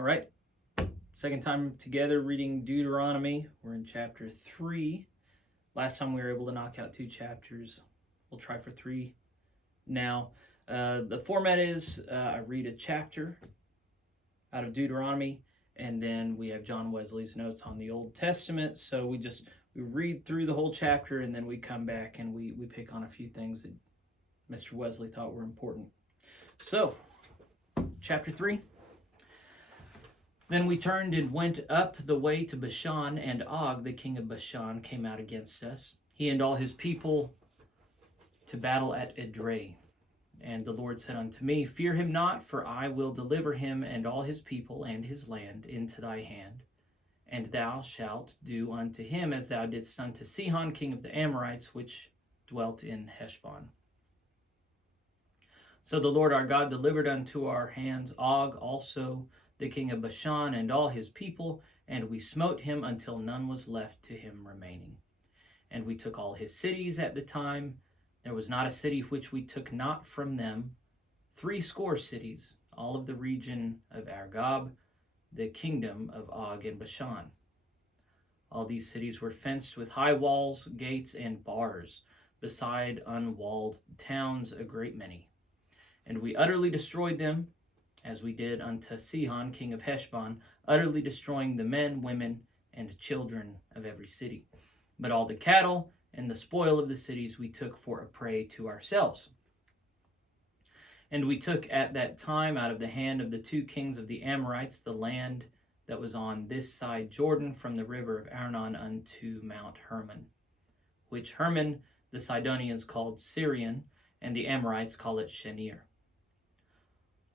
All right, second time together reading Deuteronomy. We're in chapter 3. Last time we were able to knock out 2 chapters. We'll try for 3 now. The format is I read a chapter out of Deuteronomy, and then we have John Wesley's notes on the Old Testament. So we read through the whole chapter, and then we come back and we pick on a few things that Mr. Wesley thought were important. So, chapter 3. Then we turned and went up the way to Bashan, and Og, the king of Bashan, came out against us, he and all his people, to battle at Edrei. And the Lord said unto me, Fear him not, for I will deliver him and all his people and his land into thy hand. And thou shalt do unto him as thou didst unto Sihon, king of the Amorites, which dwelt in Heshbon. So the Lord our God delivered unto our hands Og also, the king of Bashan, and all his people, and we smote him until none was left to him remaining. And we took all his cities at the time. There was not a city which we took not from them. 80 cities, all of the region of Argob, the kingdom of Og and Bashan. All these cities were fenced with high walls, gates, and bars, beside unwalled towns a great many. And we utterly destroyed them, as we did unto Sihon, king of Heshbon, utterly destroying the men, women, and children of every city. But all the cattle and the spoil of the cities we took for a prey to ourselves. And we took at that time out of the hand of the 2 kings of the Amorites the land that was on this side Jordan, from the river of Arnon unto Mount Hermon, which Hermon the Sidonians called Syrian, and the Amorites call it Shenir.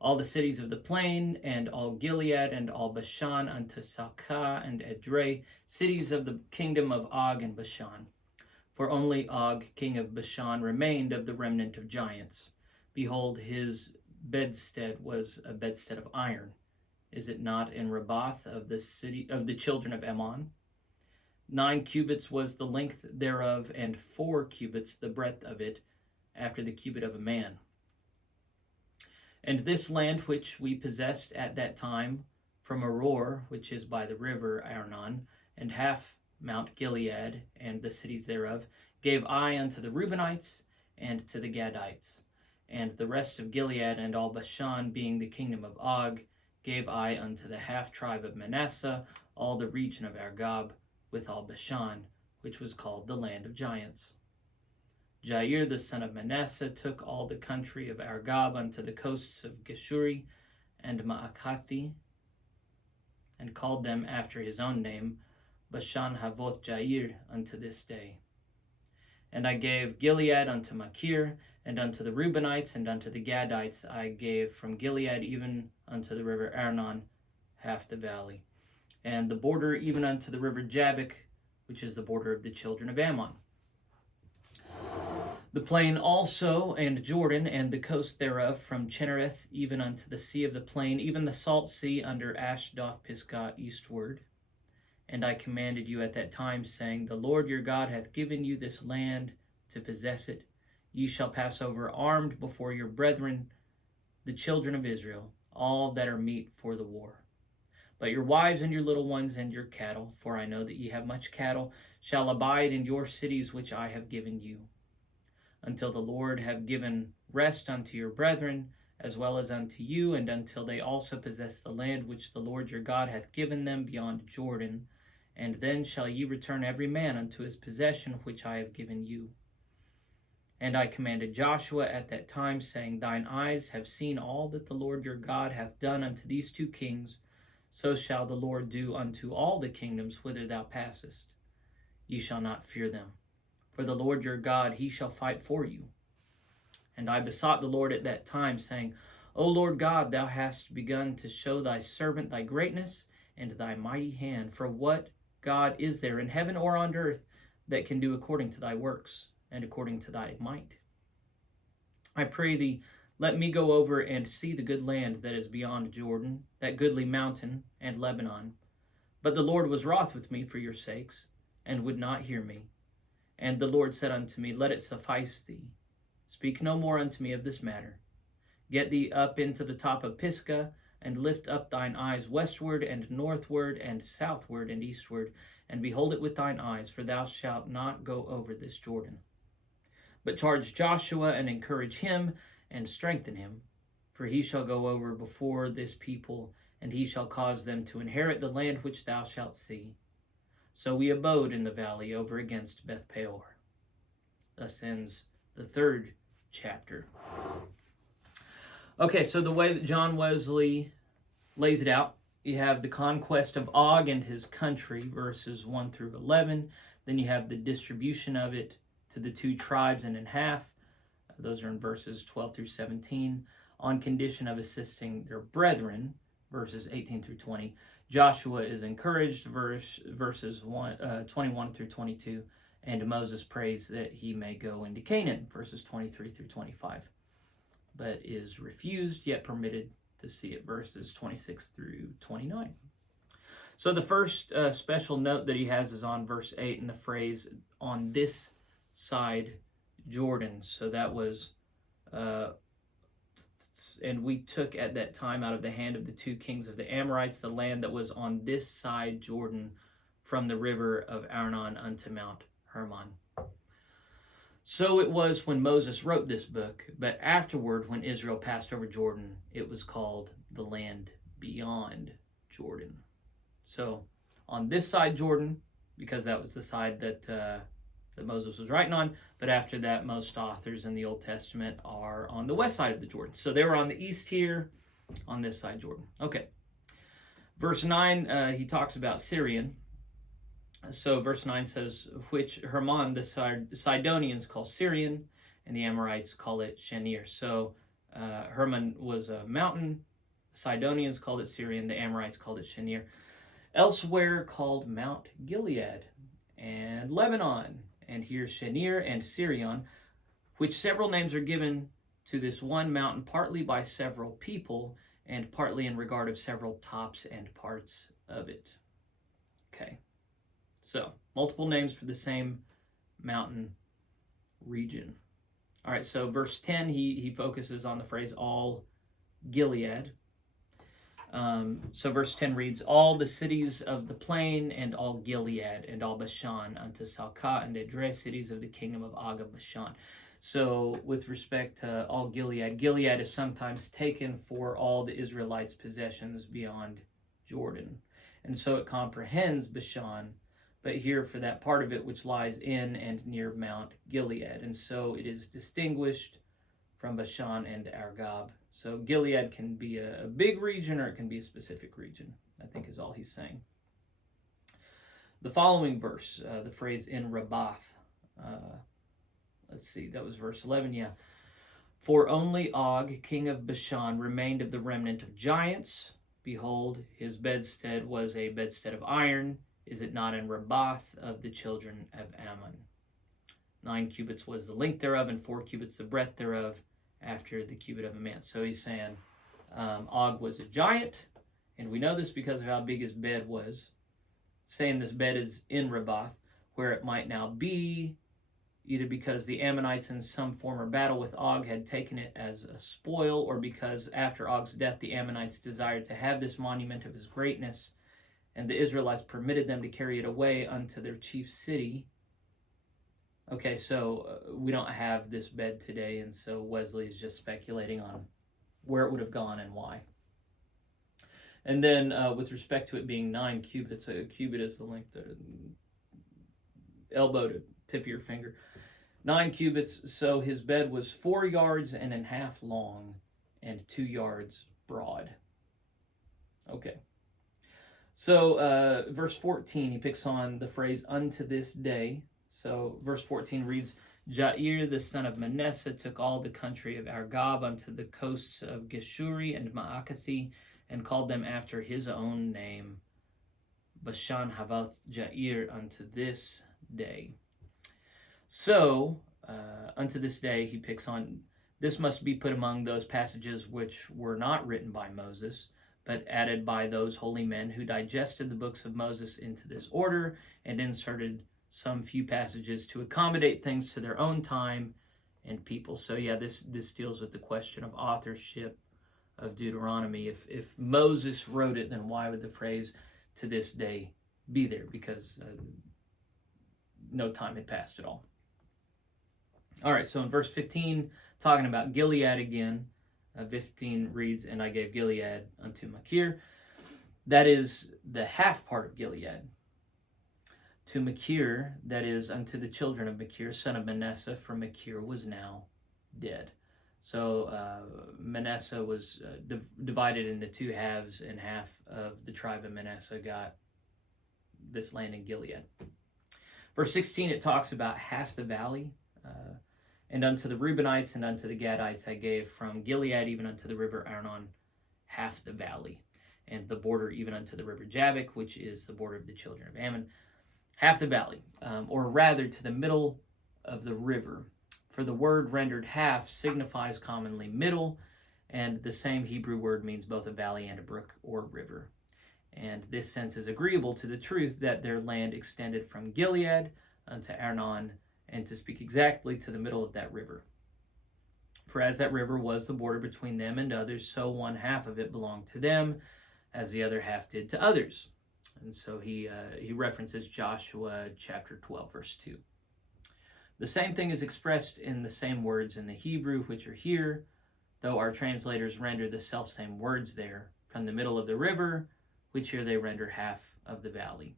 All the cities of the plain, and all Gilead, and all Bashan unto Salcah and Edrei, cities of the kingdom of Og and Bashan. For only Og, king of Bashan, remained of the remnant of giants. Behold, his bedstead was a bedstead of iron. Is it not in Rabath of the city of the children of Ammon? 9 cubits was the length thereof, and 4 cubits the breadth of it, after the cubit of a man. And this land which we possessed at that time, from Aroer, which is by the river Arnon, and half Mount Gilead, and the cities thereof, gave I unto the Reubenites, and to the Gadites. And the rest of Gilead and all Bashan, being the kingdom of Og, gave I unto the half tribe of Manasseh, all the region of Argob, with all Bashan, which was called the land of giants. Jair the son of Manasseh took all the country of Argob unto the coasts of Geshuri and Maakathi, and called them after his own name, Bashan Havoth Jair, unto this day. And I gave Gilead unto Machir, and unto the Reubenites, and unto the Gadites I gave from Gilead even unto the river Arnon, half the valley, and the border even unto the river Jabbok, which is the border of the children of Ammon. The plain also, and Jordan, and the coast thereof, from Chinnereth even unto the sea of the plain, even the salt sea under Ashdoth Pisgah eastward. And I commanded you at that time, saying, The Lord your God hath given you this land to possess it. Ye shall pass over armed before your brethren, the children of Israel, all that are meet for the war. But your wives and your little ones and your cattle, for I know that ye have much cattle, shall abide in your cities which I have given you, until the Lord have given rest unto your brethren, as well as unto you, and until they also possess the land which the Lord your God hath given them beyond Jordan. And then shall ye return every man unto his possession which I have given you. And I commanded Joshua at that time, saying, Thine eyes have seen all that the Lord your God hath done unto these 2 kings, so shall the Lord do unto all the kingdoms whither thou passest. Ye shall not fear them, for the Lord your God, he shall fight for you. And I besought the Lord at that time, saying, O Lord God, thou hast begun to show thy servant thy greatness and thy mighty hand. For what God is there in heaven or on earth that can do according to thy works and according to thy might? I pray thee, let me go over and see the good land that is beyond Jordan, that goodly mountain and Lebanon. But the Lord was wroth with me for your sakes, and would not hear me. And the Lord said unto me, Let it suffice thee. Speak no more unto me of this matter. Get thee up into the top of Pisgah, and lift up thine eyes westward, and northward, and southward, and eastward, and behold it with thine eyes, for thou shalt not go over this Jordan. But charge Joshua, and encourage him, and strengthen him, for he shall go over before this people, and he shall cause them to inherit the land which thou shalt see. So we abode in the valley over against Beth Peor. Thus ends the third chapter. Okay, so the way that John Wesley lays it out, you have the conquest of Og and his country, verses 1 through 11. Then you have the distribution of it to the two tribes and in half. Those are in verses 12 through 17. On condition of assisting their brethren, verses 18 through 20. Joshua is encouraged, verses 21 through 22. And Moses prays that he may go into Canaan, verses 23 through 25. But is refused, yet permitted to see it, verses 26 through 29. So the first special note that he has is on verse 8 and the phrase, on this side Jordan. So that was, and we took at that time out of the hand of the two kings of the Amorites the land that was on this side Jordan, from the river of Arnon unto Mount Hermon. So it was when Moses wrote this book, but afterward, when Israel passed over Jordan, it was called the land beyond Jordan. So on this side Jordan, because that was the side that Moses was writing on, but after that, most authors in the Old Testament are on the west side of the Jordan. So they were on the east here, on this side Jordan. Okay. Verse 9, he talks about Syrian. So verse 9 says, which Hermon, the Sidonians call Syrian, and the Amorites call it Shenir. So Hermon was a mountain, the Sidonians called it Syrian, the Amorites called it Shenir. Elsewhere called Mount Gilead and Lebanon, and here Shenir and Sirion, which several names are given to this one mountain, partly by several people, and partly in regard of several tops and parts of it. Okay. So, multiple names for the same mountain region. All right, so verse 10, he focuses on the phrase all Gilead. So verse 10 reads, all the cities of the plain, and all Gilead, and all Bashan, unto Salcah and Edrei, cities of the kingdom of Og of Bashan. So with respect to all Gilead, Gilead is sometimes taken for all the Israelites' possessions beyond Jordan. And so it comprehends Bashan, but here for that part of it which lies in and near Mount Gilead. And so it is distinguished from Bashan and Argob. So Gilead can be a big region, or it can be a specific region, I think is all he's saying. The following verse, the phrase in Rabbath, let's see, that was verse 11, yeah. For only Og, king of Bashan, remained of the remnant of giants. Behold, his bedstead was a bedstead of iron. Is it not in Rabbath of the children of Ammon? 9 cubits was the length thereof, and 4 cubits the breadth thereof, after the cubit of a man. So he's saying Og was a giant, and we know this because of how big his bed was. Saying this bed is in Rabbath, where it might now be, either because the Ammonites in some former battle with Og had taken it as a spoil, or because after Og's death the Ammonites desired to have this monument of his greatness, and the Israelites permitted them to carry it away unto their chief city. Okay, so we don't have this bed today, and so Wesley is just speculating on where it would have gone and why. And then with respect to it being 9 cubits, a cubit is the length of elbow to tip of your finger. 9 cubits, so his bed was 4 yards and a half long and 2 yards broad. Okay. So verse 14, he picks on the phrase unto this day. So verse 14 reads, Jair, the son of Manasseh, took all the country of Argob unto the coasts of Geshuri and Ma'akathi, and called them after his own name, Bashan Havoth Jair, unto this day. So, unto this day, he picks on, this must be put among those passages which were not written by Moses, but added by those holy men who digested the books of Moses into this order, and inserted some few passages to accommodate things to their own time and people. So yeah, this deals with the question of authorship of Deuteronomy. If Moses wrote it, then why would the phrase "to this day" be there? Because no time had passed at all. All right, so in verse 15, talking about Gilead again, 15 reads, "And I gave Gilead unto Machir." That is the half part of Gilead. To Machir, that is unto the children of Machir, son of Manasseh, for Machir was now dead. So Manasseh was divided into two halves, and half of the tribe of Manasseh got this land in Gilead. Verse 16, it talks about half the valley. And unto the Reubenites and unto the Gadites I gave from Gilead even unto the river Arnon half the valley, and the border even unto the river Jabbok, which is the border of the children of Ammon, half the valley, or rather to the middle of the river. For the word rendered half signifies commonly middle, and the same Hebrew word means both a valley and a brook or river. And this sense is agreeable to the truth that their land extended from Gilead unto Arnon, and to speak exactly to the middle of that river. For as that river was the border between them and others, so one half of it belonged to them, as the other half did to others. And so he references Joshua chapter 12, verse 2. The same thing is expressed in the same words in the Hebrew, which are here, though our translators render the selfsame words there, from the middle of the river, which here they render half of the valley.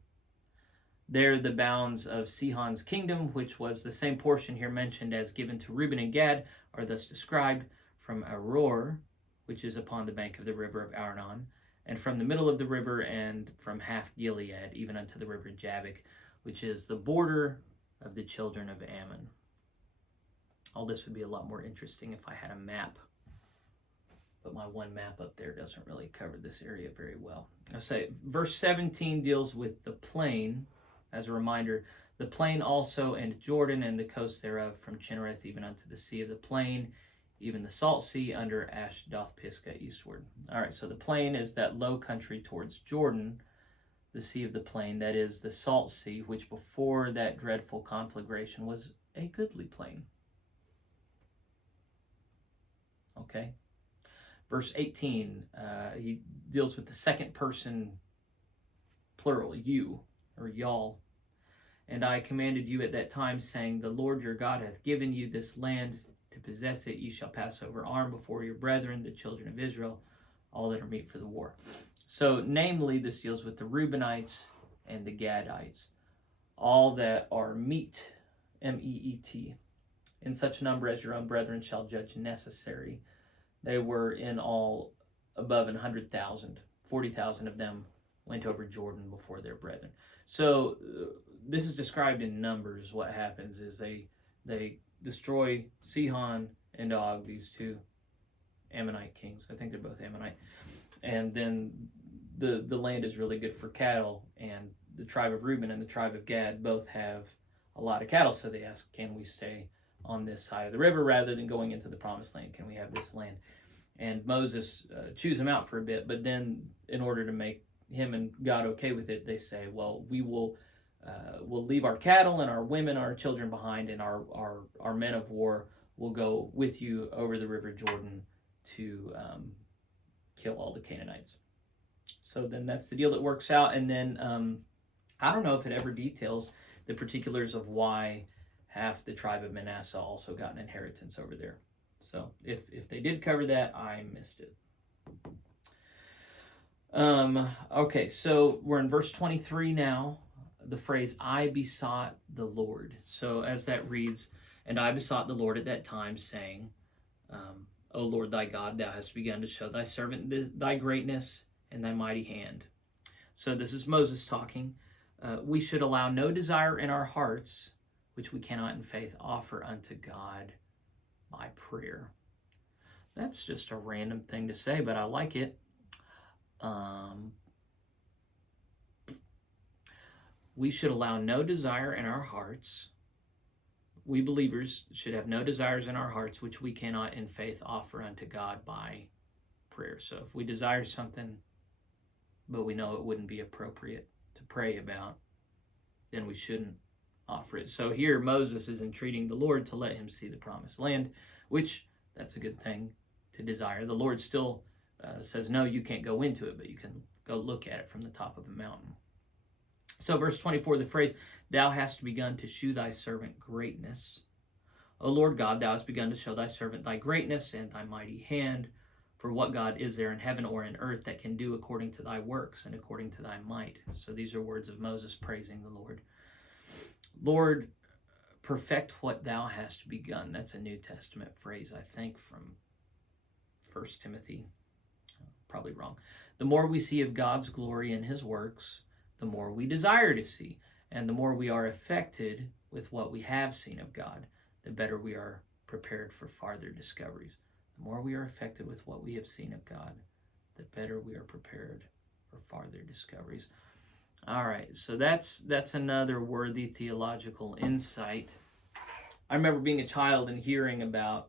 There the bounds of Sihon's kingdom, which was the same portion here mentioned as given to Reuben and Gad, are thus described from Aror, which is upon the bank of the river of Arnon, and from the middle of the river, and from half Gilead, even unto the river Jabbok, which is the border of the children of Ammon. All this would be a lot more interesting if I had a map, but my one map up there doesn't really cover this area very well. I'll say verse 17 deals with the plain. As a reminder, the plain also, and Jordan and the coast thereof, from Chinnereth even unto the sea of the plain, even the salt sea under Ashdoth Pisgah eastward. All right, so the plain is that low country towards Jordan, the sea of the plain, that is the salt sea, which before that dreadful conflagration was a goodly plain. Okay. Verse 18, he deals with the second person plural, you, or y'all. "And I commanded you at that time, saying, The Lord your God hath given you this land to possess it. Ye shall pass over armed before your brethren, the children of Israel, all that are meet for the war." So, namely, this deals with the Reubenites and the Gadites, all that are meet, M-E-E-T, in such number as your own brethren shall judge necessary. They were in all above 100,000. 40,000 of them went over Jordan before their brethren. So this is described in Numbers. What happens is they destroy Sihon and Og, these two Ammonite kings. I think they're both Ammonite. And then the land is really good for cattle, and the tribe of Reuben and the tribe of Gad both have a lot of cattle. So they ask, can we stay on this side of the river rather than going into the promised land? Can we have this land? And Moses chews them out for a bit, but then in order to make him and God okay with it, they say, well, we'll leave our cattle and our women, our children behind, and our men of war will go with you over the river Jordan to kill all the Canaanites. So then that's the deal that works out. And then I don't know if it ever details the particulars of why half the tribe of Manasseh also got an inheritance over there. So if they did cover that, I missed it. Okay, so we're in verse 23 now. The phrase, I besought the Lord. So as that reads, and I besought the Lord at that time, saying, O Lord thy God, thou hast begun to show thy servant thy greatness and thy mighty hand. So this is Moses talking. We should allow no desire in our hearts, which we cannot in faith offer unto God by prayer. That's just a random thing to say, but I like it. We should allow no desire in our hearts. We believers should have no desires in our hearts which we cannot in faith offer unto God by prayer. So if we desire something, but we know it wouldn't be appropriate to pray about, then we shouldn't offer it. So here Moses is entreating the Lord to let him see the promised land, which that's a good thing to desire. The Lord still says, no, you can't go into it, but you can go look at it from the top of a mountain. So verse 24, the phrase, thou hast begun to shew thy servant greatness. O Lord God, thou hast begun to show thy servant thy greatness and thy mighty hand. For what God is there in heaven or in earth that can do according to thy works and according to thy might? So these are words of Moses praising the Lord. Lord, perfect what thou hast begun. That's a New Testament phrase, I think, from 1 Timothy. Probably wrong. The more we see of God's glory in his works, the more we desire to see. And the more we are affected with what we have seen of God, the better we are prepared for farther discoveries. The more we are affected with what we have seen of God, the better we are prepared for farther discoveries. All right, so that's another worthy theological insight. I remember being a child and hearing about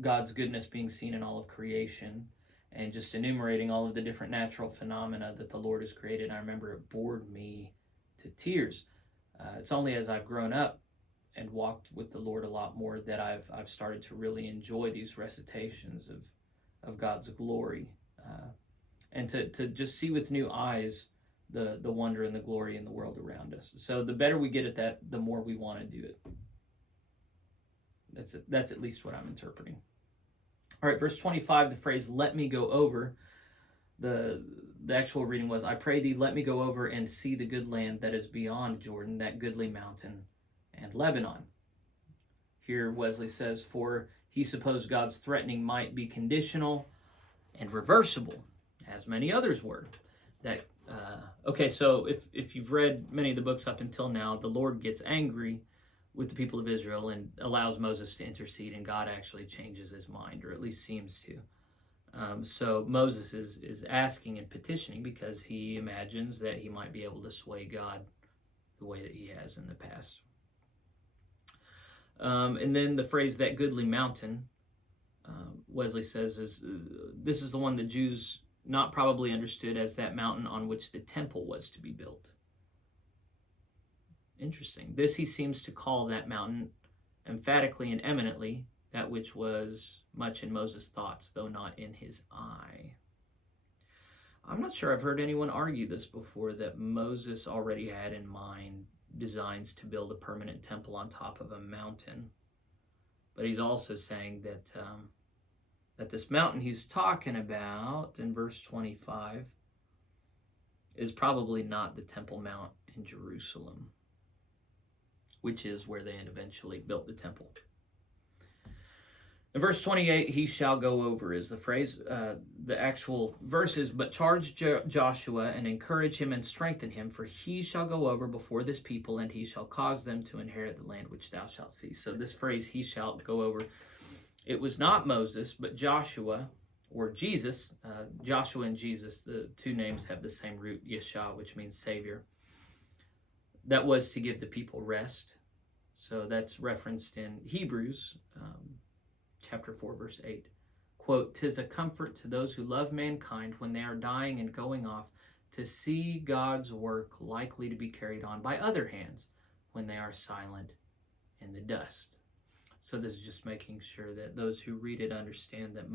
God's goodness being seen in all of creation and just enumerating all of the different natural phenomena that the Lord has created. I remember it bored me to tears. It's only as I've grown up and walked with the Lord a lot more that I've started to really enjoy these recitations of God's glory, and to just see with new eyes the wonder and the glory in the world around us. So the better we get at that, the more we want to do it. That's at least what I'm interpreting. All right, verse 25, the phrase, let me go over. The actual reading was, I pray thee, let me go over and see the good land that is beyond Jordan, that goodly mountain and Lebanon. Here Wesley says, for he supposed God's threatening might be conditional and reversible, as many others were. Okay, so if you've read many of the books up until now, the Lord gets angry with the people of Israel and allows Moses to intercede, and God actually changes his mind, or at least seems to. So Moses is asking and petitioning because he imagines that he might be able to sway God the way that he has in the past. And then the phrase, that goodly mountain, Wesley says, this is the one the Jews not probably understood as that mountain on which the temple was to be built. Interesting. This he seems to call that mountain emphatically and eminently that which was much in Moses' thoughts, though not in his eye. I'm not sure I've heard anyone argue this before, that Moses already had in mind designs to build a permanent temple on top of a mountain. But he's also saying that that this mountain he's talking about in verse 25 is probably not the Temple Mount in Jerusalem, which is where they had eventually built the temple. In verse 28, he shall go over is the phrase. The actual verse is, but charge Joshua and encourage him and strengthen him, for he shall go over before this people, and he shall cause them to inherit the land which thou shalt see. So this phrase, he shall go over, it was not Moses, but Joshua, or Jesus. Joshua and Jesus, the two names have the same root, Yeshua, which means Savior. That was to give the people rest. So that's referenced in Hebrews, chapter 4, verse 8. Quote, 'tis a comfort to those who love mankind when they are dying and going off to see God's work likely to be carried on by other hands when they are silent in the dust. So this is just making sure that those who read it understand that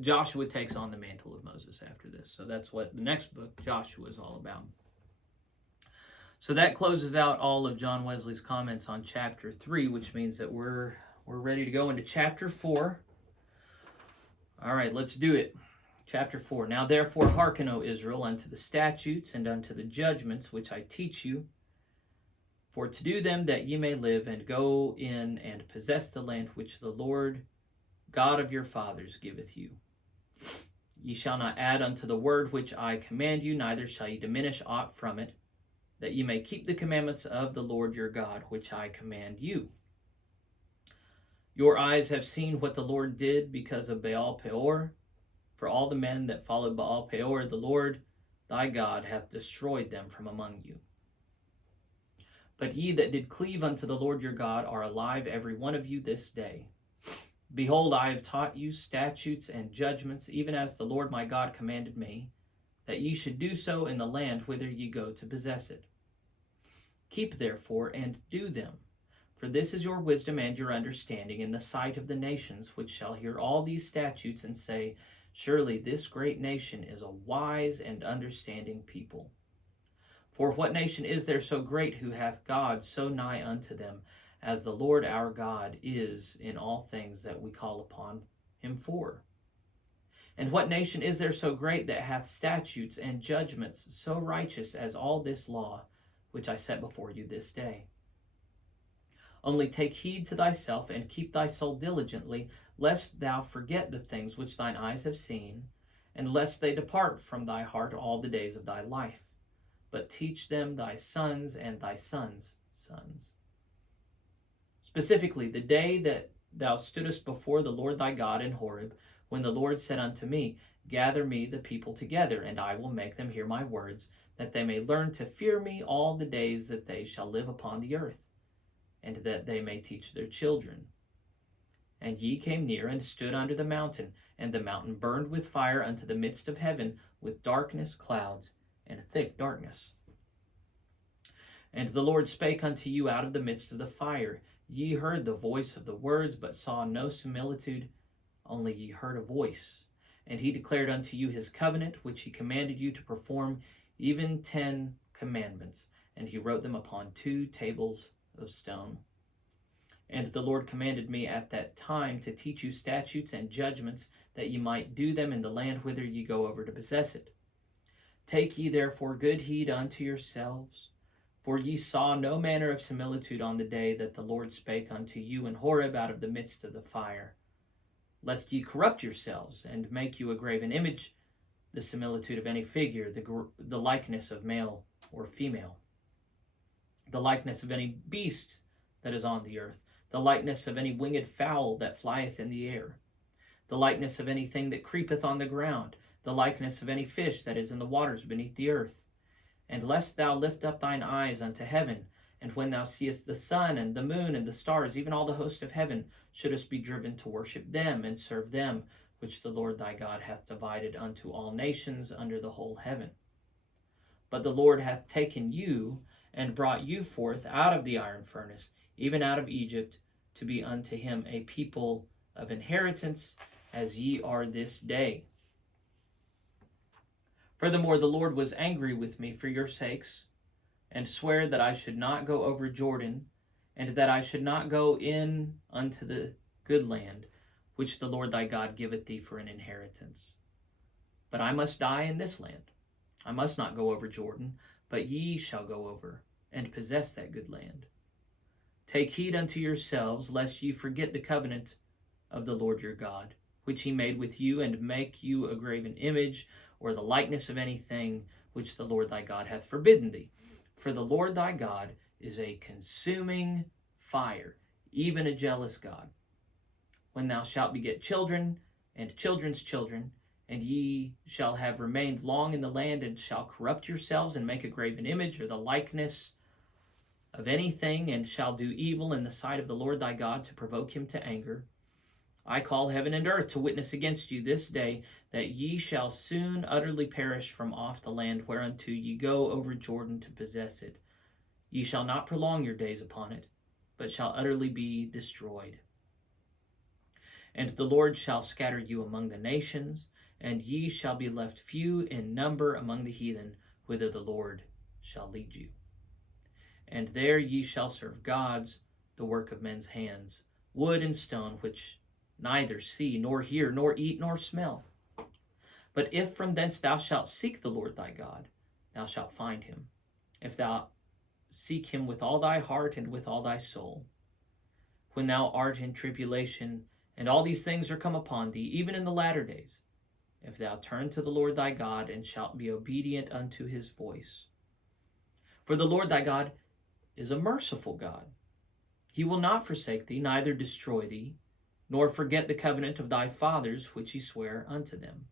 Joshua takes on the mantle of Moses after this. So that's what the next book, Joshua, is all about. So that closes out all of John Wesley's comments on chapter 3, which means that we're ready to go into chapter 4. All right, let's do it. Chapter 4. Now therefore hearken, O Israel, unto the statutes and unto the judgments which I teach you, for to do them that ye may live, and go in and possess the land which the Lord God of your fathers giveth you. Ye shall not add unto the word which I command you, neither shall ye diminish aught from it, that ye may keep the commandments of the Lord your God, which I command you. Your eyes have seen what the Lord did because of Baal Peor. For all the men that followed Baal Peor, the Lord thy God hath destroyed them from among you. But ye that did cleave unto the Lord your God are alive, every one of you, this day. Behold, I have taught you statutes and judgments, even as the Lord my God commanded me, that ye should do so in the land whither ye go to possess it. Keep therefore and do them, for this is your wisdom and your understanding in the sight of the nations, which shall hear all these statutes and say, Surely this great nation is a wise and understanding people. For what nation is there so great who hath God so nigh unto them, as the Lord our God is in all things that we call upon him for? And what nation is there so great that hath statutes and judgments so righteous as all this law, which I set before you this day? Only take heed to thyself, and keep thy soul diligently, lest thou forget the things which thine eyes have seen, and lest they depart from thy heart all the days of thy life. But teach them thy sons and thy sons' sons. Specifically, the day that thou stoodest before the Lord thy God in Horeb, when the Lord said unto me, Gather me the people together, and I will make them hear my words, that they may learn to fear me all the days that they shall live upon the earth, and that they may teach their children. And ye came near and stood under the mountain, and the mountain burned with fire unto the midst of heaven, with darkness, clouds, and thick darkness. And the Lord spake unto you out of the midst of the fire. Ye heard the voice of the words, but saw no similitude, only ye heard a voice. And he declared unto you his covenant, which he commanded you to perform, even 10 commandments. And he wrote them upon 2 tables of stone. And the Lord commanded me at that time to teach you statutes and judgments, that ye might do them in the land whither ye go over to possess it. Take ye therefore good heed unto yourselves, for ye saw no manner of similitude on the day that the Lord spake unto you in Horeb out of the midst of the fire, lest ye corrupt yourselves, and make you a graven image, the similitude of any figure, the likeness of male or female, the likeness of any beast that is on the earth, the likeness of any winged fowl that flieth in the air, the likeness of anything that creepeth on the ground, the likeness of any fish that is in the waters beneath the earth. And lest thou lift up thine eyes unto heaven, and when thou seest the sun and the moon and the stars, even all the host of heaven, shouldest be driven to worship them and serve them, which the Lord thy God hath divided unto all nations under the whole heaven. But the Lord hath taken you, and brought you forth out of the iron furnace, even out of Egypt, to be unto him a people of inheritance, as ye are this day. Furthermore, the Lord was angry with me for your sakes, and sware that I should not go over Jordan, and that I should not go in unto the good land, which the Lord thy God giveth thee for an inheritance. But I must die in this land. I must not go over Jordan, but ye shall go over, and possess that good land. Take heed unto yourselves, lest ye forget the covenant of the Lord your God, which he made with you, and make you a graven image, or the likeness of anything which the Lord thy God hath forbidden thee. For the Lord thy God is a consuming fire, even a jealous God. When thou shalt beget children, and children's children, and ye shall have remained long in the land, and shall corrupt yourselves, and make a graven image, or the likeness of anything, and shall do evil in the sight of the Lord thy God, to provoke him to anger, I call heaven and earth to witness against you this day, that ye shall soon utterly perish from off the land whereunto ye go over Jordan to possess it. Ye shall not prolong your days upon it, but shall utterly be destroyed. And the Lord shall scatter you among the nations, and ye shall be left few in number among the heathen, whither the Lord shall lead you. And there ye shall serve gods, the work of men's hands, wood and stone, which neither see, nor hear, nor eat, nor smell. But if from thence thou shalt seek the Lord thy God, thou shalt find him, if thou seek him with all thy heart and with all thy soul. When thou art in tribulation, and all these things are come upon thee, even in the latter days, if thou turn to the Lord thy God, and shalt be obedient unto his voice. For the Lord thy God is a merciful God. He will not forsake thee, neither destroy thee, nor forget the covenant of thy fathers, which he sware unto them.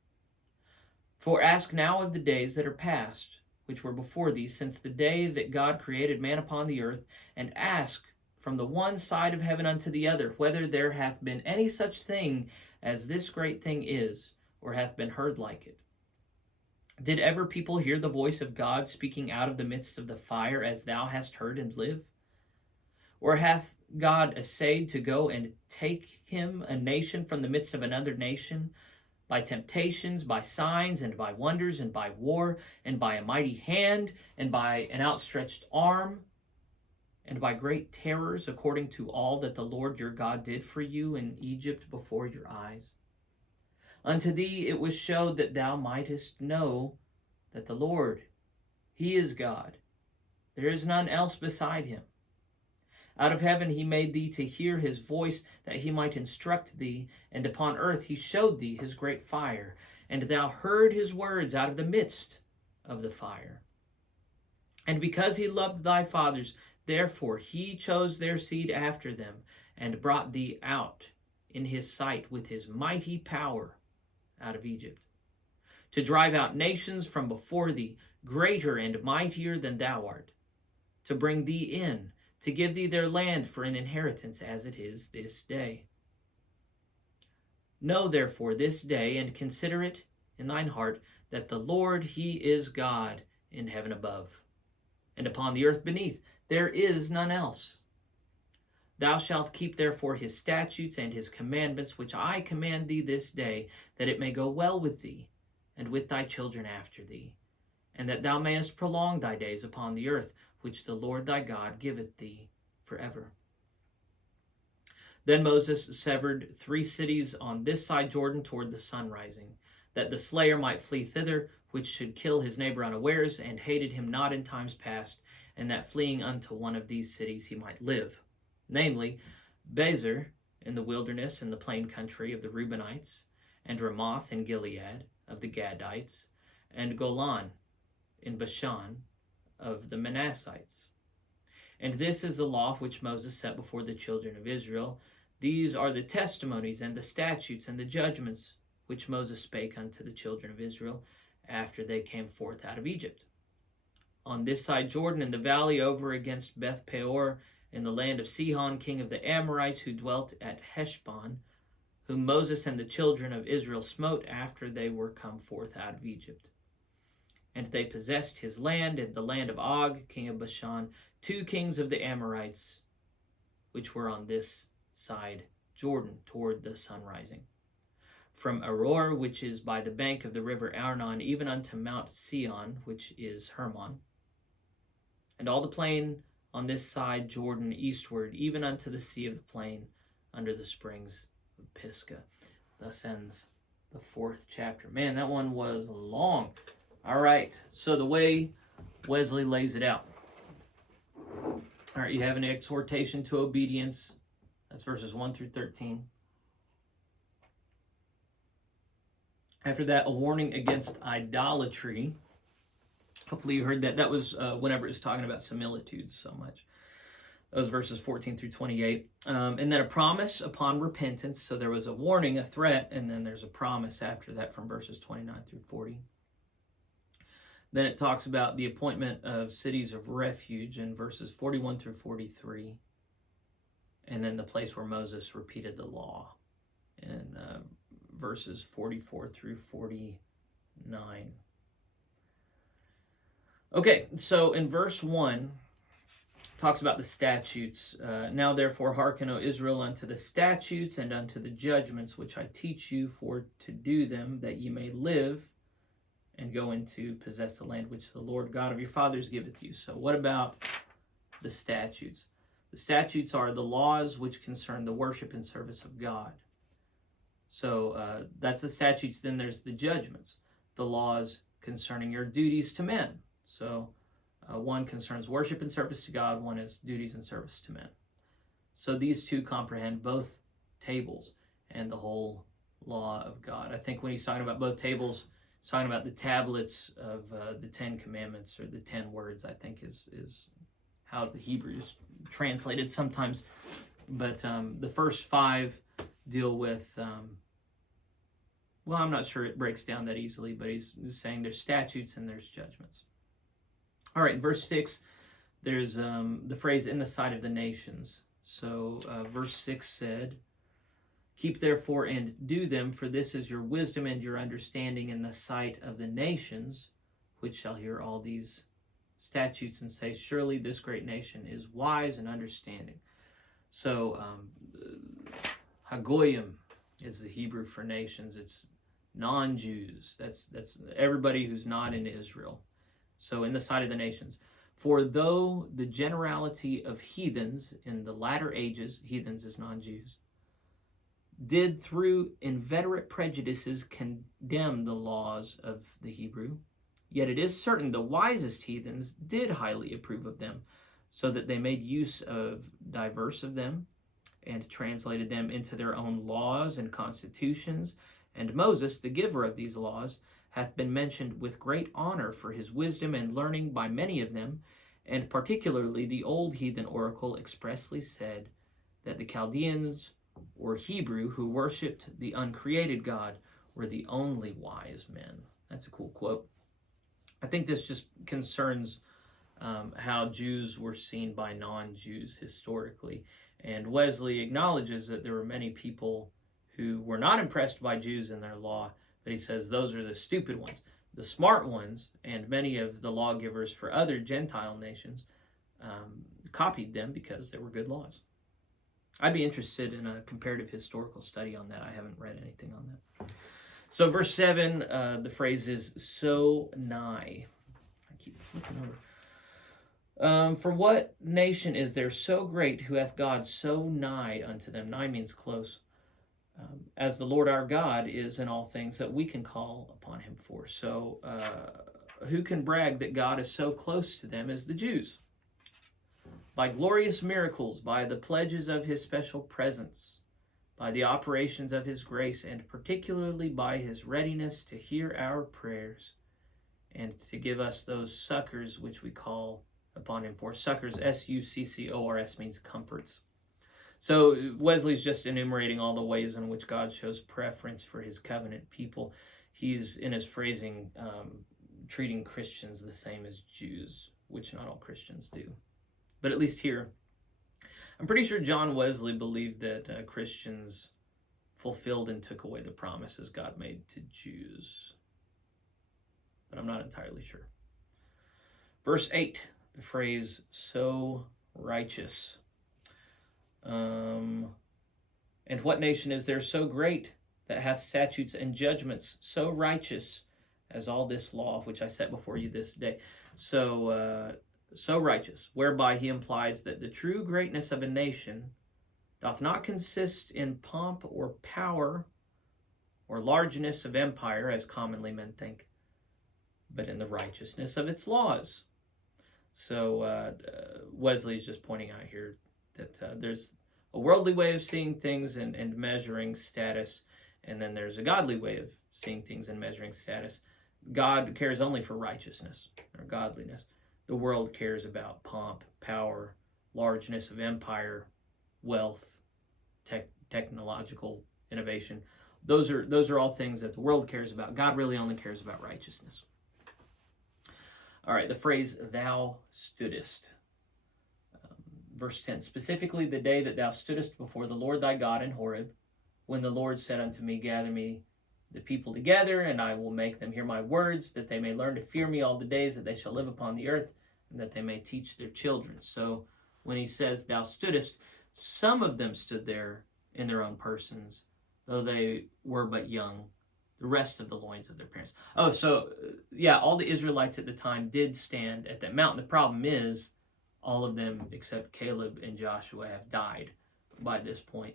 For ask now of the days that are past, which were before thee, since the day that God created man upon the earth, and ask from the one side of heaven unto the other, whether there hath been any such thing as this great thing is, or hath been heard like it. Did ever people hear the voice of God speaking out of the midst of the fire, as thou hast heard and live? Or hath God essayed to go and take him a nation from the midst of another nation, by temptations, by signs, and by wonders, and by war, and by a mighty hand, and by an outstretched arm, and by great terrors, according to all that the Lord your God did for you in Egypt before your eyes. Unto thee it was showed that thou mightest know that the Lord, he is God. There is none else beside him. Out of heaven he made thee to hear his voice, that he might instruct thee, and upon earth he showed thee his great fire, and thou heard his words out of the midst of the fire. And because he loved thy fathers, therefore he chose their seed after them, and brought thee out in his sight with his mighty power out of Egypt, to drive out nations from before thee, greater and mightier than thou art, to bring thee in, to give thee their land for an inheritance, as it is this day. Know therefore this day, and consider it in thine heart, that the Lord he is God in heaven above, and upon the earth beneath there is none else. Thou shalt keep therefore his statutes and his commandments, which I command thee this day, that it may go well with thee, and with thy children after thee, and that thou mayest prolong thy days upon the earth, which the Lord thy God giveth thee forever. Then Moses severed 3 cities on this side Jordan toward the sun rising, that the slayer might flee thither, which should kill his neighbor unawares, and hated him not in times past, and that fleeing unto one of these cities he might live, namely Bezer in the wilderness in the plain country of the Reubenites, and Ramoth in Gilead of the Gadites, and Golan in Bashan of the Manassites. And this is the law which Moses set before the children of Israel. These are the testimonies and the statutes and the judgments which Moses spake unto the children of Israel after they came forth out of Egypt. On this side Jordan, in the valley over against Beth Peor, in the land of Sihon, king of the Amorites, who dwelt at Heshbon, whom Moses and the children of Israel smote after they were come forth out of Egypt. And they possessed his land, and the land of Og, king of Bashan, 2 kings of the Amorites, which were on this side Jordan, toward the sun rising. From Aror, which is by the bank of the river Arnon, even unto Mount Sion, which is Hermon, and all the plain on this side Jordan eastward, even unto the sea of the plain, under the springs of Pisgah. Thus ends the 4th chapter. Man, that one was long. All right, so the way Wesley lays it out. All right, you have an exhortation to obedience. That's verses 1 through 13. After that, a warning against idolatry. Hopefully you heard that. That was whenever it was talking about similitudes so much. Those verses 14 through 28. And then a promise upon repentance. So there was a warning, a threat, and then there's a promise after that from verses 29 through 40. Then it talks about the appointment of cities of refuge in verses 41 through 43. And then the place where Moses repeated the law in verses 44 through 49. Okay, so in verse 1, talks about the statutes. Now therefore hearken, O Israel, unto the statutes and unto the judgments which I teach you for to do them, that ye may live and go into possess the land which the Lord God of your fathers giveth you. So what about the statutes? The statutes are the laws which concern the worship and service of God. So that's the statutes. Then there's the judgments, the laws concerning your duties to men. So one concerns worship and service to God, one is duties and service to men. So these two comprehend both tables and the whole law of God. I think when he's talking about both tables, he's talking about the tablets of the 10 Commandments, or the 10 words, I think is how the Hebrew is translated sometimes. But the first 5 deal with, well, I'm not sure it breaks down that easily, but he's saying there's statutes and there's judgments. All right, verse 6, there's the phrase, in the sight of the nations. So verse 6 said, keep therefore and do them, for this is your wisdom and your understanding in the sight of the nations, which shall hear all these statutes and say, surely this great nation is wise and understanding. So Hagoyim is the Hebrew for nations. It's non-Jews. That's everybody who's not in Israel. So in the sight of the nations. For though the generality of heathens in the latter ages, heathens is non-Jews, did through inveterate prejudices condemn the laws of the Hebrew, yet it is certain the wisest heathens did highly approve of them, so that they made use of diverse of them, and translated them into their own laws and constitutions. And Moses, the giver of these laws, hath been mentioned with great honor for his wisdom and learning by many of them, and particularly the old heathen oracle expressly said that the Chaldeans or Hebrew who worshipped the uncreated God were the only wise men. That's a cool quote. I think this just concerns how Jews were seen by non-Jews historically. And Wesley acknowledges that there were many people who were not impressed by Jews and their law, but he says those are the stupid ones. The smart ones, and many of the lawgivers for other Gentile nations, copied them because they were good laws. I'd be interested in a comparative historical study on that. I haven't read anything on that. So verse 7, the phrase is so nigh. I keep flipping over. For what nation is there so great who hath God so nigh unto them? Nigh means close. As the Lord our God is in all things that we can call upon him for. So who can brag that God is so close to them as the Jews? By glorious miracles, by the pledges of his special presence, by the operations of his grace, and particularly by his readiness to hear our prayers and to give us those succors which we call upon him for. Succors, S-U-C-C-O-R-S, means comforts. So Wesley's just enumerating all the ways in which God shows preference for his covenant people. He's, in his phrasing, treating Christians the same as Jews, which not all Christians do. But at least here, I'm pretty sure John Wesley believed that Christians fulfilled and took away the promises God made to Jews. But I'm not entirely sure. Verse 8, the phrase, so righteous. And what nation is there so great that hath statutes and judgments so righteous as all this law which I set before you this day? So righteous, whereby he implies that the true greatness of a nation doth not consist in pomp or power or largeness of empire, as commonly men think, but in the righteousness of its laws. So Wesley is just pointing out here that there's a worldly way of seeing things and measuring status, and then there's a godly way of seeing things and measuring status. God cares only for righteousness or godliness. The world cares about pomp, power, largeness of empire, wealth, technological innovation. Those are all things that the world cares about. God really only cares about righteousness. All right, the phrase, thou stoodest. Verse 10, specifically the day that thou stoodest before the Lord thy God in Horeb, when the Lord said unto me, gather me the people together, and I will make them hear my words, that they may learn to fear me all the days that they shall live upon the earth, and that they may teach their children. So when he says thou stoodest, some of them stood there in their own persons, though they were but young, the rest of the loins of their parents. Oh, so yeah, all the Israelites at the time did stand at that mountain. The problem is all of them except Caleb and Joshua have died by this point.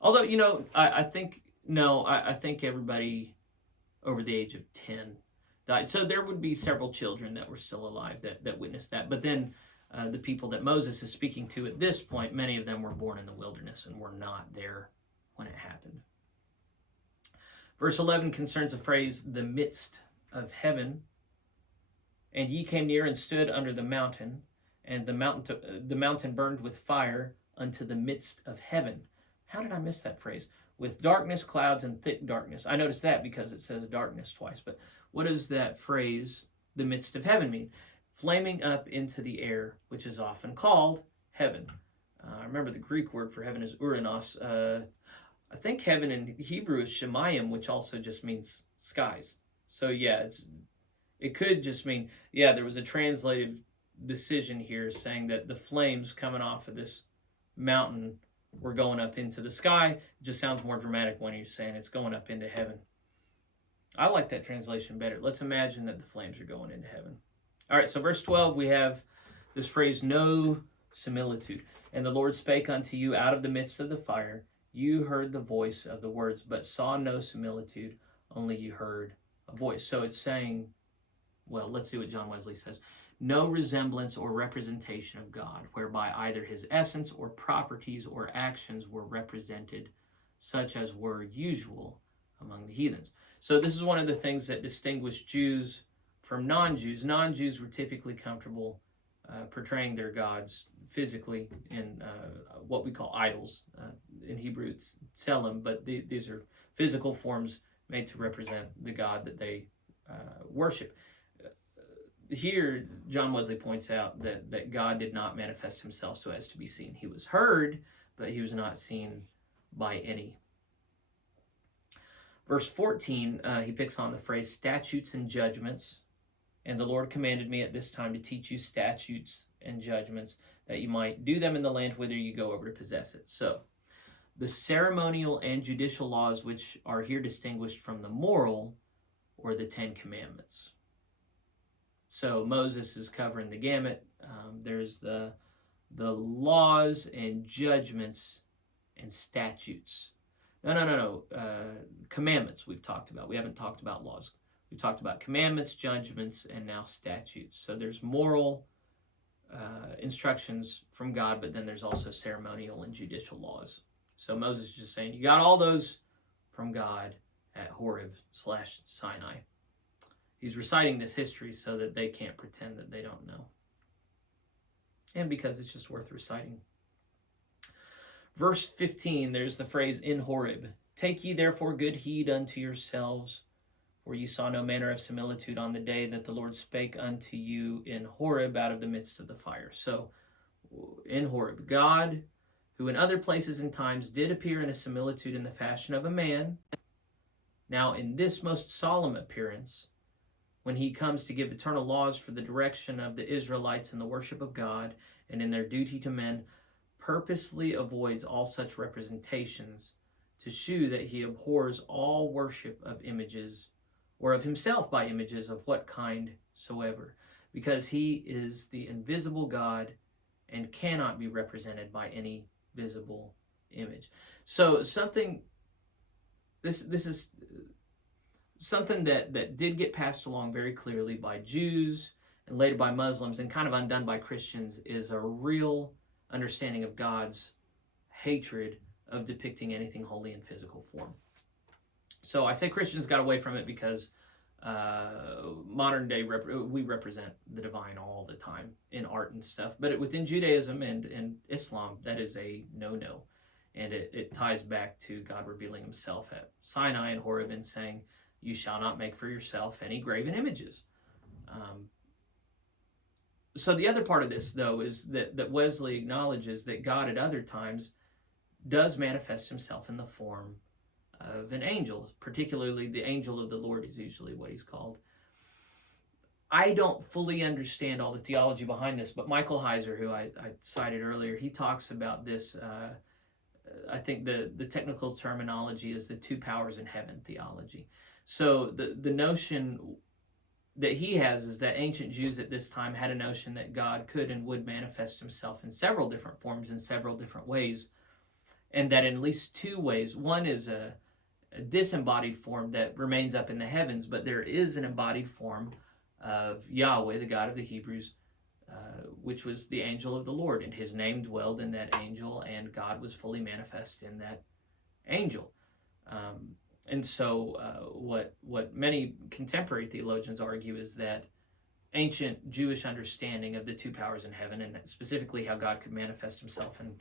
Although, you know, I think everybody over the age of 10 died. So there would be several children that were still alive that witnessed that. But then the people that Moses is speaking to at this point, many of them were born in the wilderness and were not there when it happened. Verse 11 concerns the phrase, the midst of heaven. And ye came near and stood under the mountain, and the mountain burned with fire unto the midst of heaven. How did I miss that phrase? With darkness, clouds, and thick darkness. I noticed that because it says darkness twice. But what does that phrase, the midst of heaven, mean? Flaming up into the air, which is often called heaven. I remember the Greek word for heaven is uranos. I think heaven in Hebrew is shemayim, which also just means skies. So yeah, it could just mean, yeah, there was a translative decision here saying that the flames coming off of this mountain were going up into the sky. It just sounds more dramatic when you're saying it's going up into heaven. I like that translation better. Let's imagine that the flames are going into heaven. All right, so verse 12, we have this phrase, no similitude. And the Lord spake unto you out of the midst of the fire. You heard the voice of the words, but saw no similitude, only you heard a voice. So it's saying, well, let's see what John Wesley says. No resemblance or representation of God, whereby either his essence or properties or actions were represented, such as were usual among the heathens. So this is one of the things that distinguished Jews from non-Jews. Non-Jews were typically comfortable portraying their gods physically in what we call idols. In Hebrew, it's tselem, but these are physical forms made to represent the God that they worship. Here, John Wesley points out that God did not manifest himself so as to be seen. He was heard, but he was not seen by any. Verse 14, he picks on the phrase statutes and judgments. And the Lord commanded me at this time to teach you statutes and judgments, that you might do them in the land whither you go over to possess it. So, the ceremonial and judicial laws which are here distinguished from the moral, or the Ten Commandments. So Moses is covering the gamut. There's the laws and judgments and statutes. No. Commandments we've talked about. We haven't talked about laws. We've talked about commandments, judgments, and now statutes. So there's moral instructions from God, but then there's also ceremonial and judicial laws. So Moses is just saying, you got all those from God at Horeb/Sinai. He's reciting this history so that they can't pretend that they don't know. And because it's just worth reciting. Verse 15, there's the phrase, in Horeb. Take ye therefore good heed unto yourselves, for ye saw no manner of similitude on the day that the Lord spake unto you in Horeb out of the midst of the fire. So, in Horeb, God, who in other places and times did appear in a similitude in the fashion of a man, now in this most solemn appearance, when he comes to give eternal laws for the direction of the Israelites in the worship of God and in their duty to men, purposely avoids all such representations to shew that he abhors all worship of images, or of himself by images of what kind soever, because he is the invisible God and cannot be represented by any visible image. So this is something that did get passed along very clearly by Jews and later by Muslims and kind of undone by Christians, is a real understanding of God's hatred of depicting anything holy in physical form. So I say Christians got away from it because modern day we represent the divine all the time in art and stuff. But within Judaism and Islam, that is a no-no. And it ties back to God revealing himself at Sinai and Horeb and saying, you shall not make for yourself any graven images. So the other part of this, though, is that Wesley acknowledges that God at other times does manifest himself in the form of an angel, particularly the angel of the Lord is usually what he's called. I don't fully understand all the theology behind this, but Michael Heiser, who I cited earlier, he talks about this. I think the technical terminology is the two powers in heaven theology. So the notion that he has is that ancient Jews at this time had a notion that God could and would manifest himself in several different forms in several different ways, and that in at least two ways. One is a disembodied form that remains up in the heavens, but there is an embodied form of Yahweh, the God of the Hebrews, which was the angel of the Lord, and his name dwelled in that angel, and God was fully manifest in that angel. And so what many contemporary theologians argue is that ancient Jewish understanding of the two powers in heaven, and specifically how God could manifest himself in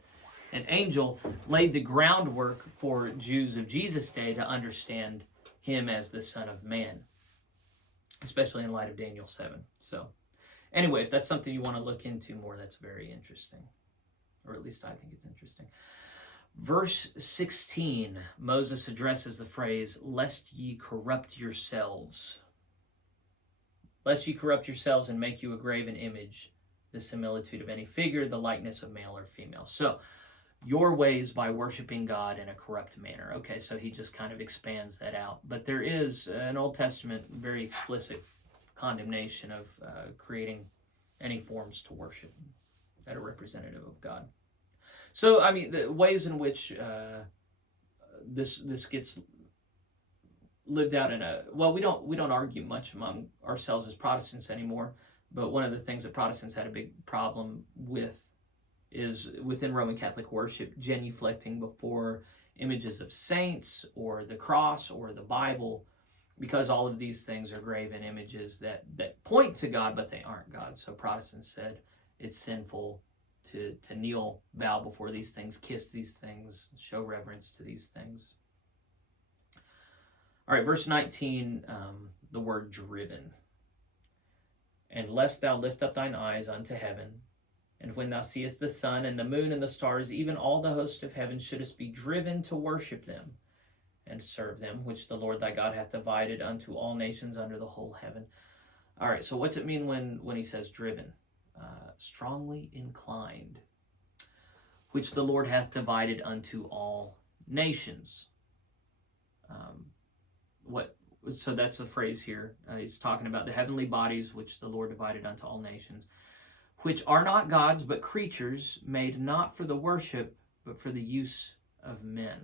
an angel, laid the groundwork for Jews of Jesus' day to understand him as the Son of Man, especially in light of Daniel 7. So anyway, if that's something you want to look into more, that's very interesting. Or at least I think it's interesting. Verse 16, Moses addresses the phrase, lest ye corrupt yourselves. Lest ye corrupt yourselves and make you a graven image, the similitude of any figure, the likeness of male or female. So your ways by worshiping God in a corrupt manner. Okay, so he just kind of expands that out. But there is an Old Testament very explicit condemnation of creating any forms to worship that are representative of God. So, I mean, the ways in which this gets lived out in a, well, we don't argue much among ourselves as Protestants anymore. But one of the things that Protestants had a big problem with is within Roman Catholic worship, genuflecting before images of saints or the cross or the Bible, because all of these things are graven images that point to God, but they aren't God. So Protestants said it's sinful to kneel, bow before these things, kiss these things, show reverence to these things. All right, verse 19, the word driven. And lest thou lift up thine eyes unto heaven, and when thou seest the sun and the moon and the stars, even all the host of heaven, shouldest be driven to worship them and serve them, which the Lord thy God hath divided unto all nations under the whole heaven. All right, so what's it mean when he says driven? Strongly inclined, which the Lord hath divided unto all nations. So that's a phrase here. He's talking about the heavenly bodies which the Lord divided unto all nations, which are not gods, but creatures made not for the worship, but for the use of men.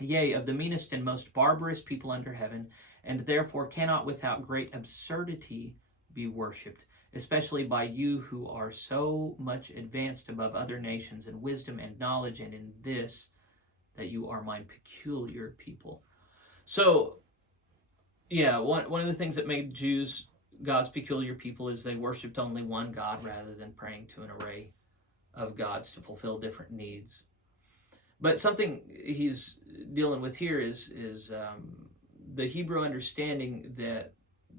Yea, of the meanest and most barbarous people under heaven, and therefore cannot without great absurdity be worshipped, especially by you who are so much advanced above other nations in wisdom and knowledge, and in this, that you are my peculiar people. So, yeah, one of the things that made Jews God's peculiar people is they worshipped only one God rather than praying to an array of gods to fulfill different needs. But something he's dealing with here is the Hebrew understanding that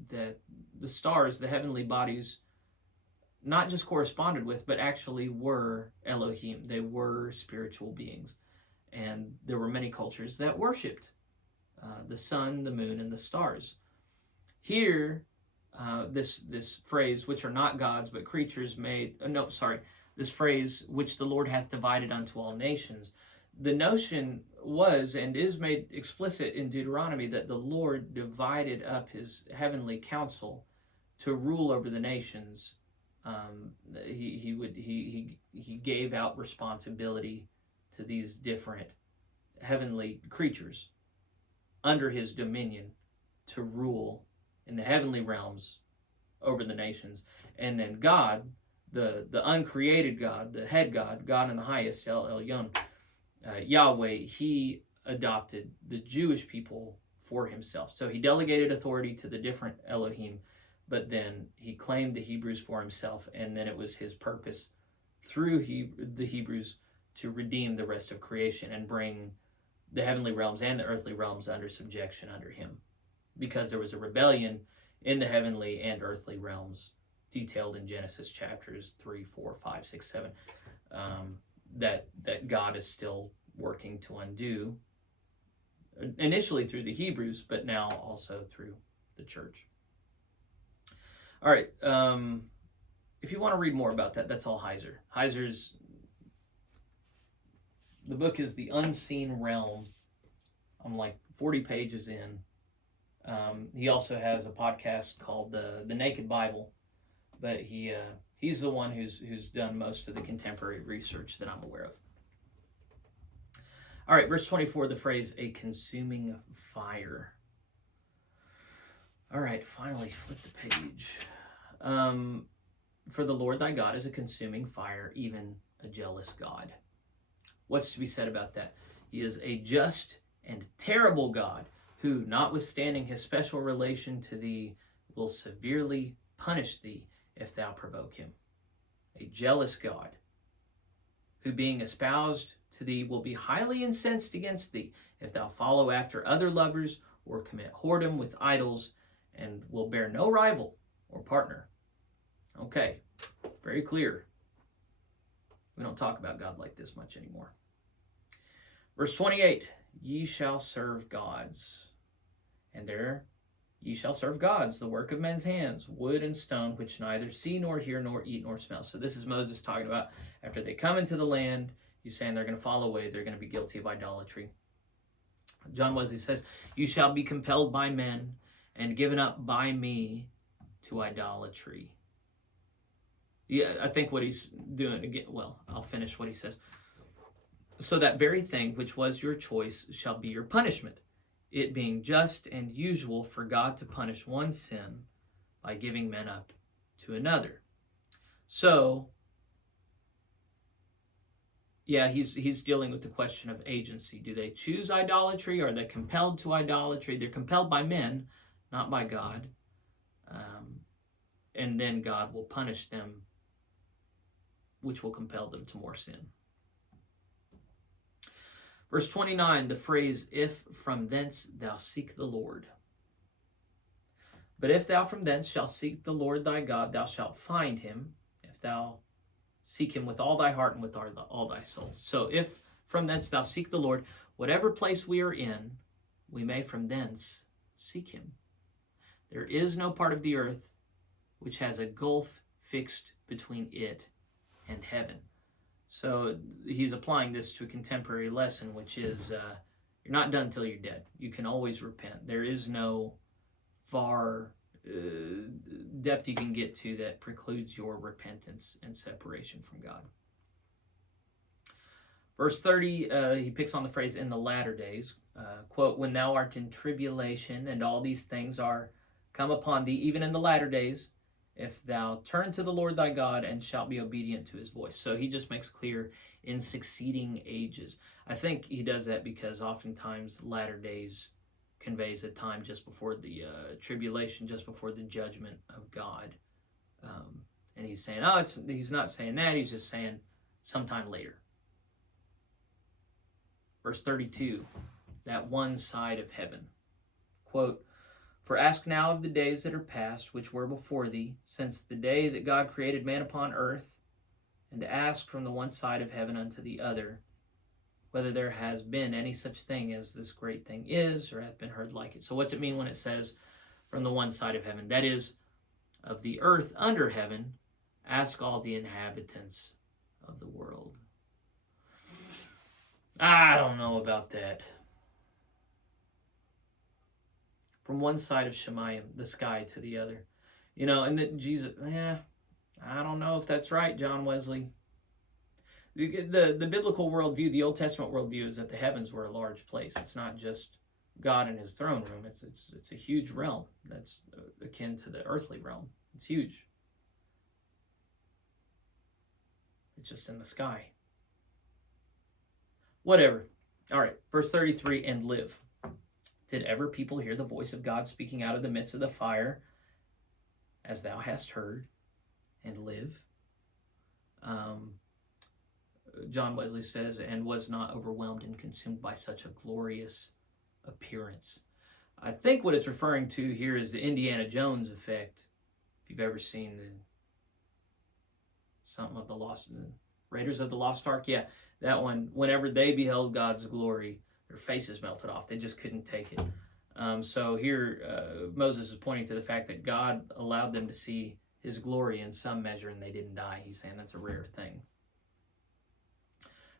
the stars, the heavenly bodies, not just corresponded with, but actually were Elohim. They were spiritual beings. And there were many cultures that worshipped the sun, the moon, and the stars. Here, this phrase, which are not gods, but creatures made, this phrase, which the Lord hath divided unto all nations. The notion was and is made explicit in Deuteronomy that the Lord divided up his heavenly council to rule over the nations. He gave out responsibility to these different heavenly creatures under his dominion to rule in the heavenly realms over the nations. And then God, the uncreated God, the head God, God in the highest, El Elyon, Yahweh, he adopted the Jewish people for himself. So he delegated authority to the different Elohim, but then he claimed the Hebrews for himself, and then it was his purpose through the Hebrews to redeem the rest of creation and bring the heavenly realms and the earthly realms under subjection under him, because there was a rebellion in the heavenly and earthly realms detailed in Genesis chapters 3, 4, 5, 6, 7, that God is still working to undo, initially through the Hebrews, but now also through the church. All right, if you want to read more about that, that's all Heiser. The book is The Unseen Realm. I'm like 40 pages in. He also has a podcast called The Naked Bible, but he's the one who's done most of the contemporary research that I'm aware of. All right, verse 24, the phrase, a consuming fire. All right, finally, flip the page. For the Lord thy God is a consuming fire, even a jealous God. What's to be said about that? He is a just and terrible God who, notwithstanding his special relation to thee, will severely punish thee if thou provoke him. A jealous God who, being espoused to thee, will be highly incensed against thee if thou follow after other lovers or commit whoredom with idols, and will bear no rival or partner. Okay, very clear. We don't talk about God like this much anymore. Verse 28, ye shall serve gods. And there ye shall serve gods, the work of men's hands, wood and stone, which neither see nor hear nor eat nor smell. So this is Moses talking about after they come into the land He's saying they're going to fall away. They're going to be guilty of idolatry. John Wesley says, "You shall be compelled by men and given up by me to idolatry." Yeah, I think what he's doing again. Well, I'll finish what he says. "So that very thing which was your choice shall be your punishment, it being just and usual for God to punish one sin by giving men up to another." So, yeah, he's dealing with the question of agency. Do they choose idolatry? Or are they compelled to idolatry? They're compelled by men, not by God. And then God will punish them, which will compel them to more sin. Verse 29, the phrase, "If from thence thou seek the Lord. But if thou from thence shalt seek the Lord thy God, thou shalt find him, if thou seek him with all thy heart and with all thy soul." So if from thence thou seek the Lord, whatever place we are in, we may from thence seek him. There is no part of the earth which has a gulf fixed between it and heaven. So he's applying this to a contemporary lesson, which is you're not done till you're dead. You can always repent. There is no far depth you can get to that precludes your repentance and separation from God. Verse 30, he picks on the phrase "in the latter days." Quote, "When thou art in tribulation, and all these things are come upon thee, even in the latter days, if thou turn to the Lord thy God, and shalt be obedient to his voice." So he just makes clear in succeeding ages. I think he does that because oftentimes latter days conveys a time just before the tribulation, just before the judgment of God. And he's saying, he's not saying that, he's just saying sometime later. Verse 32, that one side of heaven. Quote, "For ask now of the days that are past, which were before thee, since the day that God created man upon earth, and ask from the one side of heaven unto the other, whether there has been any such thing as this great thing is, or hath been heard like it." So what's it mean when it says from the one side of heaven? That is, of the earth under heaven, ask all the inhabitants of the world. I don't know about that. From one side of Shemayim, the sky, to the other. And that Jesus, I don't know if that's right, John Wesley. The biblical worldview, the Old Testament worldview, is that the heavens were a large place. It's not just God in his throne room. It's a huge realm that's akin to the earthly realm. It's huge. It's just in the sky. Whatever. All right, verse 33, "And live. Did ever people hear the voice of God speaking out of the midst of the fire, as thou hast heard, and live?" John Wesley says, "And was not overwhelmed and consumed by such a glorious appearance." I think what it's referring to here is the Indiana Jones effect. If you've ever seen something of the Lost, Raiders of the Lost Ark, yeah, that one. Whenever they beheld God's glory, their faces melted off. They just couldn't take it. So here, Moses is pointing to the fact that God allowed them to see his glory in some measure, and they didn't die. He's saying that's a rare thing.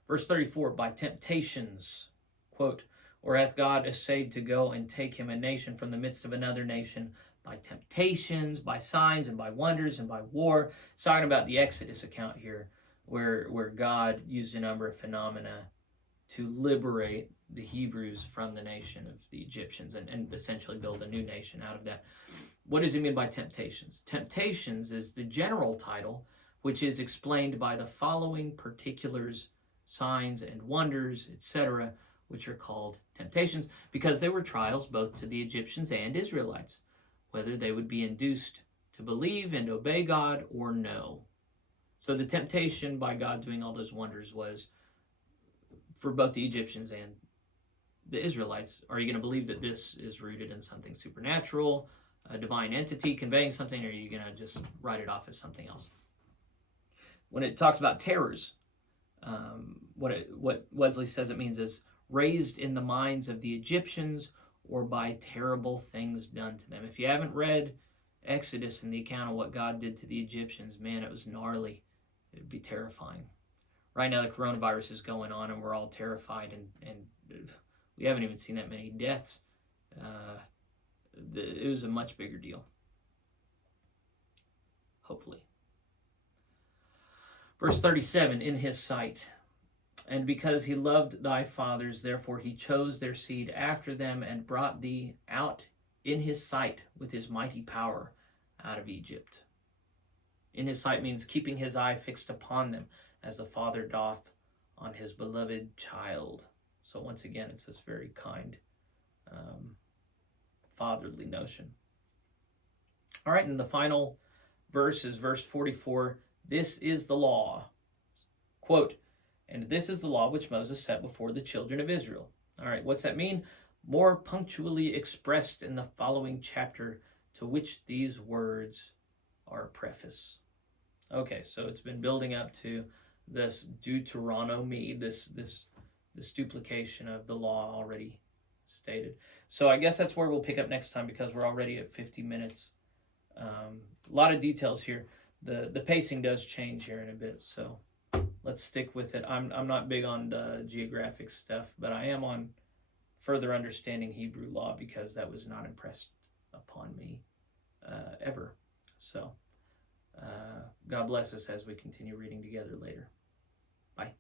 Verse 34, "By temptations," quote, "or hath God essayed to go and take him a nation from the midst of another nation, by temptations, by signs, and by wonders, and by war." It's talking about the Exodus account here, where God used a number of phenomena to liberate the Hebrews from the nation of the Egyptians and essentially build a new nation out of that. What does he mean by temptations? Temptations is the general title, which is explained by the following particulars, signs and wonders, etc., which are called temptations, because they were trials both to the Egyptians and Israelites, whether they would be induced to believe and obey God or no. So the temptation by God doing all those wonders was for both the Egyptians and the Israelites. Are you going to believe that this is rooted in something supernatural, a divine entity conveying something, or are you going to just write it off as something else? When it talks about terrors, what Wesley says it means is raised in the minds of the Egyptians or by terrible things done to them. If you haven't read Exodus and the account of what God did to the Egyptians, man, it was gnarly. It would be terrifying. right now the coronavirus is going on and we're all terrified, and we haven't even seen that many deaths. It was a much bigger deal. Hopefully. Verse 37, in his sight. And because he loved thy fathers, therefore he chose their seed after them and brought thee out in his sight with his mighty power out of Egypt. In his sight means keeping his eye fixed upon them, as the father doth on his beloved child. So once again, it's this very kind, fatherly notion. All right, and the final verse is verse 44. This is the law. Quote, and this is the law which Moses set before the children of Israel. All right, what's that mean? More punctually expressed in the following chapter, to which these words are a preface. Okay, so it's been building up to this Deuteronomy, this duplication of the law already stated. So I guess that's where we'll pick up next time, because we're already at 50 minutes. A lot of details here. The pacing does change here in a bit, so let's stick with it. I'm not big on the geographic stuff, but I am on further understanding Hebrew law, because that was not impressed upon me ever. So God bless us as we continue reading together later. Bye.